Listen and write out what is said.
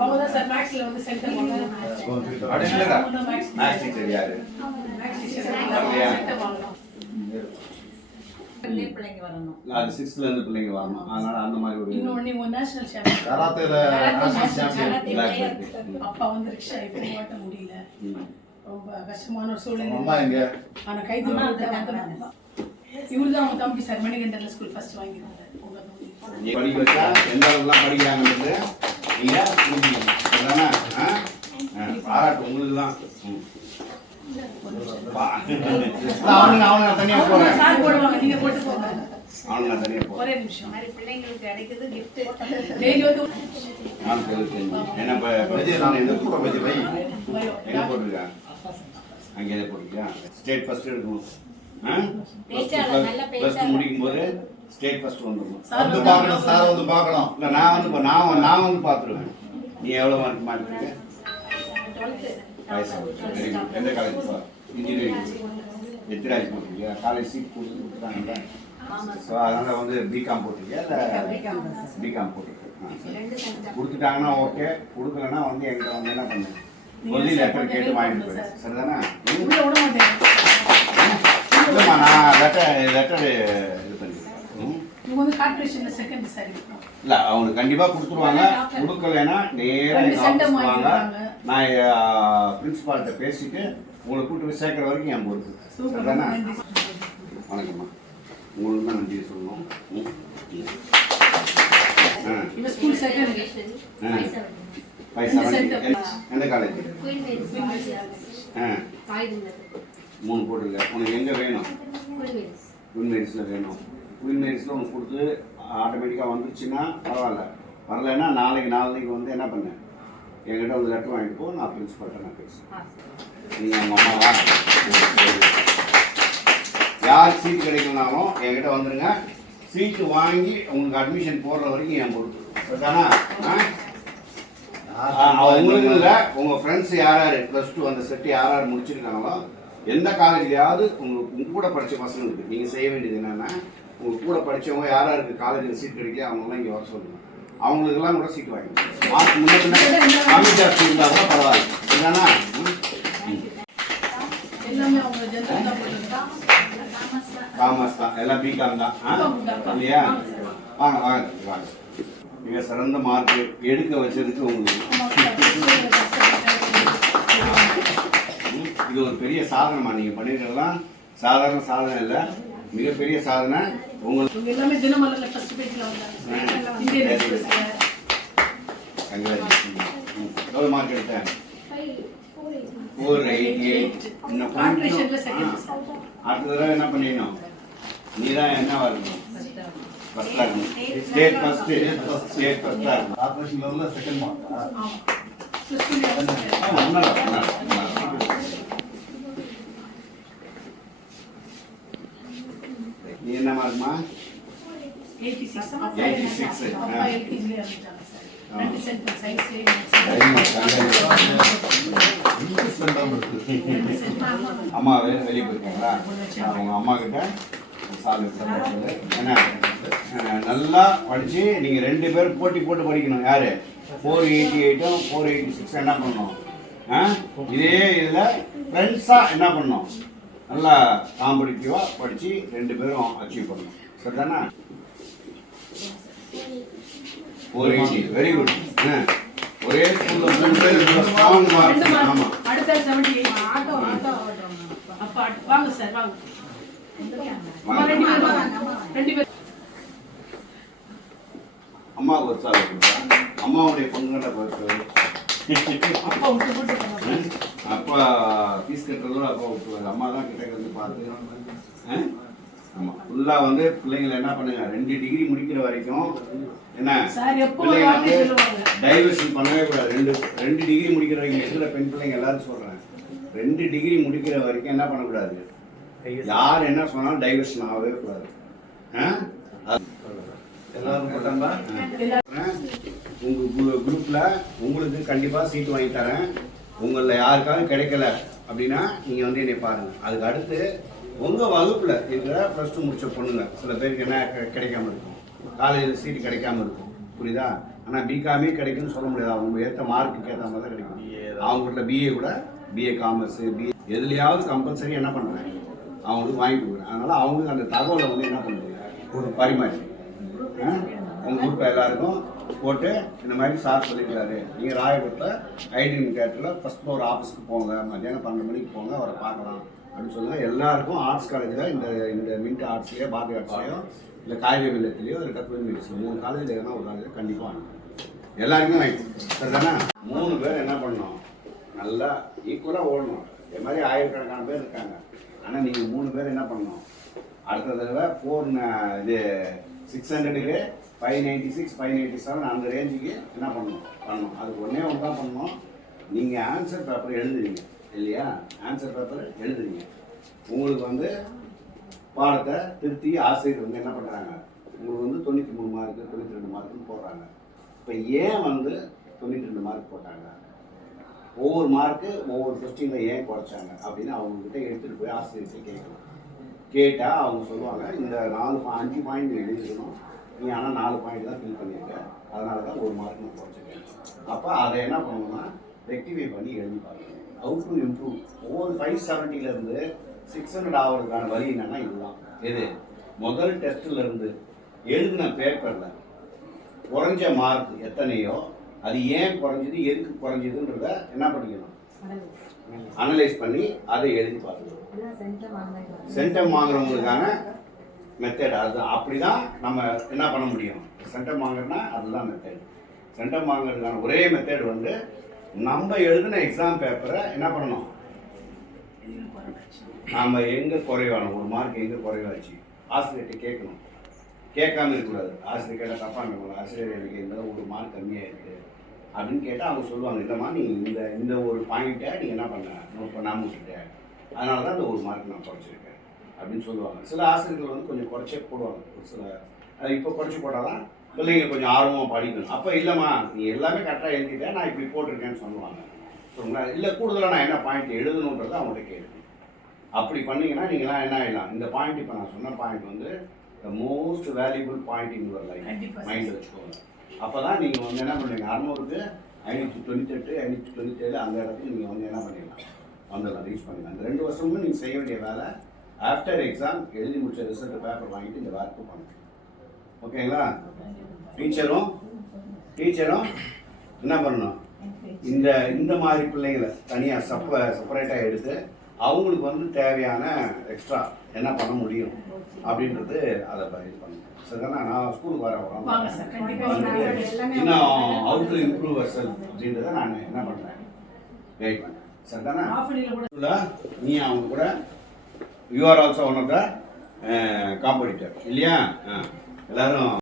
அவங்கதான் சார் மேக்ஸ்ல வந்து சென்டர் வாங்கணும். அடிஷனலா மேக்ஸ் டீச்சர் யாரு? மேக்ஸ் டீச்சர் சென்டர் வாங்கணும். பிள்ளைங்க வரணும். அது 6th ல இருந்து பிள்ளைங்க வரணும். அதனால அந்த மாதிரி ஒரு இன்னொன்னு ஒரு நேஷனல் சாம்பியன் கராத்தேல நேஷனல் சாம்பியன். அப்பா வந்து ரிக்ஷா இப்போ ஓட்ட முடியல. ரொம்ப கஷ்டமான ஒரு சூழ்நிலை. அம்மா எங்க? ஆனா கைது வந்து இவருதான் அவங்க தம்பி சார் மணிகண்டன் ஸ்கூல் ஃபர்ஸ்ட் வாங்கியிருந்தாரு. நீ படிக்க வச்சா எந்த அளவுக்குலாம் படிக்கிறாங்கன்றது நீங்க புரிஞ்சுக்கணும். அதானே? பாராட்டு உங்களுக்கு தான். அவனுங்க தனியா போறேன். சார் போடுவாங்க, நீங்க போட்டு போங்க. அவனுங்க தனியா போறேன். ஒரே நிமிஷம். மாதிரி பிள்ளைங்களுக்கு கிடைக்குது gift. டெய்லி வந்து நான் தெரிஞ்சு என்ன நான் எந்த கூட வச்சு வை என்ன போட்டிருக்கேன் அங்கே எதை போட்டிருக்கியா? ஸ்டேட் ஃபர்ஸ்ட் எடுக்கணும். ப்ளஸ் 2 முடிக்கும் போது ஸ்டேட் ஃபர்ஸ்ட் வந்துடணும். வந்து பார்க்கணும் சார், வந்து பார்க்கணும். இல்லை நான் வந்து பார்த்துருவேன். நீ எவ்வளோ மார்க் மார்க் எந்த காலேஜ் போ? இன்ஜினியரிங் எத்திராஜ் போட்டிருக்கியா? காலேஜ் சீட் கொடுத்துட்டாங்கல்ல. ஸோ அதனால் வந்து பிகாம் போட்டிருக்கியா இல்லை பிகாம் போட்டிருக்கேன். கொடுத்துட்டாங்கன்னா ஓகே, கொடுக்கலன்னா வந்து எங்கிட்ட வந்து என்ன பண்ணு சொல்லி லெட்டர் கேட்டு வாங்கிட்டு போயிடு. சரிதானே? உள்ள விட மாட்டேன். இல்லைம்மா நான் லெட்டர் இது பண்ணிக்கிறேன். இவங்க வந்து கார்ப்பரேஷன்ல செகண்ட் சார். இல்லை அவனுக்கு கண்டிப்பாக கொடுத்துருவாங்க. கொடுக்கலைன்னா நேராக வாங்க. நான் பிரின்சிபால்கிட்ட பேசிட்டு உங்களை கூப்பிட்டு போய் சேர்க்குற வரைக்கும் என் பொறுப்பு. சரிதானே? வணக்கம்மா. உங்களுக்கு தான் நன்றி சொல்லணும். இவ ஸ்கூல் செகண்ட் 570 எந்த காலேஜ்? 3 போட்டிருக்க. உனக்கு எங்கே வேணும்? குயின் மேரிஸில் வேணும். குயின் மேரிஸில் உனக்கு கொடுத்து ஆட்டோமேட்டிக்காக வந்துருச்சுன்னா பரவாயில்ல. வரலைன்னா நாளைக்கு வந்து என்ன பண்ண என்கிட்ட வந்து லெட்டர் வாங்கிட்டு போ. நான் பிரின்சிபால்கிட்ட நான் பேசுகிறேன். நீங்கள் அவங்க அம்மாவா? யார் சீட்டு கிடைக்கலனாலும் என்கிட்ட வந்துடுங்க. சீட்டு வாங்கி உங்களுக்கு அட்மிஷன் போடுற வரைக்கும் என் பொறுப்பு. சரிதானா? உங்களுக்கு இல்லை, உங்கள் ஃப்ரெண்ட்ஸ் யார் +2 அந்த செட்டு யார் முடிச்சிருக்காங்களோ எந்த காலேஜ்லையாவது உங்களுக்கு கூட படித்த பசங்களுக்கு நீங்கள் செய்ய வேண்டியது என்னென்னா, உங்களுக்கு கூட படித்தவங்க யாருக்கு காலேஜில் சீட் கிடைக்கல அவங்களாம் இங்கே வர சொல்லுங்கள். அவங்களுக்கெல்லாம் கூட சீட்டு வாங்கிக்கணும். மார்க் முன்னே கம்மி ஜாஸ்தி இருந்தால் கூட பரவாயில்ல. சரிதானா? காமர்ஸ் தான், எல்லாம் பிகாம் தான் இல்லையா? வாங்க வாங்க வாங்க. மிக சிறந்த மார்க் எடுக்க வச்சதுக்கு உங்களுக்கு இது ஒரு பெரிய சாதனைமா. நீங்கள் பண்ணிருக்கலாம் சாதாரண சாதனை இல்லை, மிகப்பெரிய சாதனை. உங்களுக்கு எல்லாமே தினமலர்ல ஃபர்ஸ்ட் பேஜ்ல வந்தாங்க. இந்தியன் எக்ஸ்பிரஸ்ல எவ்வளோ மார்க் எடுத்தேன்? 488. இன்னும் கார்ப்பரேஷன்ல செகண்ட். அடுத்த தடவை என்ன பண்ணிடணும்? நீ தான் என்ன வரணும்? ஃபர்ஸ்டா இருக்கணும். ஸ்டேட் ஃபர்ஸ்ட் இருக்கணும். கார்ப்பரேஷன் லெவல்ல செகண்ட் மார்க்கா? ஆமா. +2 நீ என்ன மார்க்மா? 86. அப்பா 86. எல்கேஜில இருந்துட்டாங்க சார். 2 சென்டர் சயின்ஸ்ல அம்மா வெளியே போயிருக்காங்களா? அவங்க அம்மா கிட்ட என்ன நல்லா படிச்சு நீங்க 2 பேரும் போட்டி போட்டு படிக்கணும். யாரு 488 486 என்ன பண்ணணும்? இதே இதுல ஃப்ரெண்ட்ஸா என்ன பண்ணணும்? நல்லா காம்படிட்டிவா படிச்சு 2 பேரும் அச்சீவ் பண்ணணும். சரிதானா? 480 வெரி குட். ஒரே ஸ்கூல்ல 3 பேர் ஸ்ட்ராங் மார்க். ஆமா அடுத்த 78. ஆட்டோ அப்பா வாங்க சார் வாங்க. ரெண்டு பேர் அம்மா ஒரு சாலை கொடுத்தா அம்மாவுடைய பங்குகளை பார்த்து அப்பா விட்டு போட்டு அப்பா ஃபீஸ் கட்டுறதோட அப்பா விட்டுருவாரு. அம்மா தான் கிட்ட வந்து பார்த்து ஆமா ஃபுல்லாக வந்து பிள்ளைங்களை என்ன பண்ணுங்க 2 டிகிரி முடிக்கிற வரைக்கும் என்ன டைவர்ஷன் பண்ணவே கூடாது. 2 டிகிரி முடிக்கிற வரைக்கும் இருக்கிற பெண் பிள்ளைங்க எல்லாரும் சொல்றேன் 2 டிகிரி முடிக்கிற வரைக்கும் என்ன பண்ணக்கூடாது, யார் என்ன சொன்னாலும் டைவர்ஷன் ஆகவே கூடாது. உங்க குரூப்ல உங்களுக்கு கண்டிப்பா சீட் வாங்கி தரேன். உங்கள யாருக்காவது கிடைக்கல அப்படின்னா நீங்க வந்து என்னை பாருங்க. அதுக்கு அடுத்து உங்க வகுப்புல இருக்கிற +2 முடிச்ச பொண்ணுங்க சில பேருக்கு என்ன கிடைக்காம இருக்கும், காலேஜில் சீட்டு கிடைக்காம இருக்கும், புரியுதா? ஆனால் பிகாமே கிடைக்குன்னு சொல்ல முடியாது. அவங்க ஏற்ற மார்க்குக்கு ஏற்ற மாதிரி தான் கிடைக்கும். அவங்ககிட்ட பிஏ கூட பிஏ காமர்ஸ் பிஏ எதுலையாவது கம்பல்சரி என்ன பண்ணுறேன் அவங்களுக்கு வாங்கி கொடுக்குறேன். அதனால் அவங்களுக்கு அந்த தகவலை வந்து என்ன பண்ணுறது ஒரு பரிமாறி உங்கள் குரூப்பில் எல்லாருக்கும் போட்டு இந்த மாதிரி சார் சொல்லிக்கிறாரு, நீங்கள் ராயபுரத்தில் ஐடிஎம் கேட்டில் ஃபஸ்ட் ஃப்ளோர் ஆஃபீஸ்க்கு போங்க, மத்தியானம் 12 மணிக்கு போங்க, அவரை பார்க்கலாம் அப்படின்னு சொல்லுங்கள். எல்லாருக்கும் ஆர்ட்ஸ் காலேஜில் இந்த மின்ட் ஆர்ட்ஸ்லேயோ பாரதி ஆர்ட்ஸ்லையோ இல்லை காய்கறி வில்லத்திலையோ இல்லை கற்பூரி மில்ஸ்லையோ 3 காலேஜில் எதனா ஒரு காலேஜில் கண்டிப்பாக வாங்க. எல்லாருமே வாங்கி சரி தானே. 3 பேர் என்ன பண்ணணும், நல்லா ஈக்குவலாக ஓடணும். இதே மாதிரி ஆயிரக்கணக்கான பேர் இருக்காங்க. ஆனால் நீங்கள் 3 பேர் என்ன பண்ணணும், அடுத்த தடவை 600க்கு 596 587 அந்த ரேஞ்சுக்கு என்ன பண்ணணும். அதுக்கு ஒன்றே ஒன்று தான் பண்ணணும். நீங்கள் ஆன்சர் பேப்பர் எழுதுறீங்க இல்லையா, ஆன்சர் பேப்பர் எழுதுறீங்க. உங்களுக்கு வந்து பாடத்தை திருத்தி ஆசிரியர் வந்து என்ன பண்ணுறாங்க, உங்களுக்கு வந்து 93 மார்க்கு 92 மார்க்குன்னு போடுறாங்க. இப்போ ஏன் வந்து 92 மார்க் போட்டாங்க, ஒவ்வொரு மார்க்கு ஒவ்வொரு கொஸ்டினில் ஏன் குறைச்சாங்க அப்படின்னு அவங்கக்கிட்ட எடுத்துகிட்டு போய் ஆசிரியர்கிட்ட கேட்கணும். கேட்டால் அவங்க சொல்லுவாங்க, இந்த 5 பாயிண்ட் எழுதிக்கணும், நீ ஆனால் 4 பாயிண்ட் தான் ஃபில் பண்ணியிருக்க, அதனால தான் 1 மார்க் நான் குறைச்சிருக்கேன். அப்போ அதை என்ன பண்ணணும்னா ரெக்டிஃபை பண்ணி எழுதி பார்க்கணும். How to improve. ஒவ்வொரு 570லேருந்து 600 ஆகிறதுக்கான வழி என்னன்னா இதுதான். எது முதல் டெஸ்ட்டிலேருந்து எழுதின பேப்பரில் குறைஞ்ச மார்க் எத்தனையோ அது ஏன் குறைஞ்சது எதுக்கு குறைஞ்சதுன்றத என்ன பண்ணிக்கணும், அனலைஸ் பண்ணி அதை எழுதி பார்க்கணும். சென்டம் வாங்குறவங்களுக்கான மெத்தட் அதுதான். அப்படிதான் நம்ம என்ன பண்ண முடியும், சென்டம் வாங்குறதுனா அதுதான் மெத்தட். சென்டம் வாங்குறதுக்கான ஒரே மெத்தட் வந்து நம்ம எழுதின எக்ஸாம் பேப்பரை என்ன பண்ணணும், நம்ம எங்கே குறைவானோம், 1 மார்க் எங்கே குறைவாச்சு ஆசிரியர்கிட்ட கேட்கணும். கேட்காம இருக்கக்கூடாது. ஆசிரியர் கேட்டால் தப்பாக இருக்கணும், ஆசிரியர் எனக்கு இந்த 1 மார்க் கம்மியாக இருக்குது அப்படின்னு கேட்டால் அவங்க சொல்லுவாங்க, இல்லைம்மா நீ இந்த ஒரு பாயிண்ட்டை நீ என்ன பண்ண நோட் பண்ணாமல் விட்டுட்ட, அதனால தான் இந்த 1 மார்க் நான் குறைச்சிருக்கேன் அப்படின்னு சொல்லுவாங்க. சில ஆசிரியர்கள் வந்து கொஞ்சம் குறைச்சே போடுவாங்க. ஒரு சில அது இப்போ குறைச்சி போட்டால் தான் பிள்ளைங்க கொஞ்சம் ஆர்வமாக படிக்கணும். அப்போ இல்லைம்மா நீ எல்லாமே கரெக்டாக எழுதிட்டேன், நான் இப்படி போட்டிருக்கேன்னு சொல்லுவாங்க. சொல்லுங்களா, இல்லை கூடுதலாக நான் என்ன பாயிண்ட் எழுதணுன்றதை அவங்கள்ட்ட கேட்கணும். அப்படி பண்ணிங்கன்னா நீங்களாம் என்ன ஆகிடலாம், இந்த பாயிண்ட் இப்போ நான் சொன்ன பாயிண்ட் வந்து the most valuable point in your life மைண்டில் வச்சுக்கோங்க. அப்போ தான் நீங்கள் வந்து என்ன பண்ணுவீங்க, 600க்கு 598 597 அந்த இடத்துக்கு நீங்கள் வந்து என்ன பண்ணிடலாம், வந்துடலாம், ரீச் பண்ணிடலாம். அந்த 2 வருஷமும் நீங்கள் செய்ய வேண்டிய வேலை ஆஃப்டர் எக்ஸாம் எழுதி முடிச்ச ரிசல்ட் பேப்பர் வாங்கிட்டு இந்த ஒர்க்கு பண்ணுங்க. ஓகேங்களா. டீச்சரும் என்ன பண்ணணும், இந்த மாதிரி பிள்ளைங்களை தனியாக செப்பரேட்டாக எடுத்து அவங்களுக்கு வந்து தேவையான எக்ஸ்ட்ரா என்ன பண்ண முடியும் அப்படின்றது அதை இது பண்ணணும். சரிதானா. நான் ஸ்கூலுக்கு இன்னும் how to improve your self அப்படின்றத நான் என்ன பண்ணுறேன், கைட் பண்ணுறேன். சரிதானா. நீ அவங்க கூட you are also one of the competitor இல்லையா. எல்லாரும்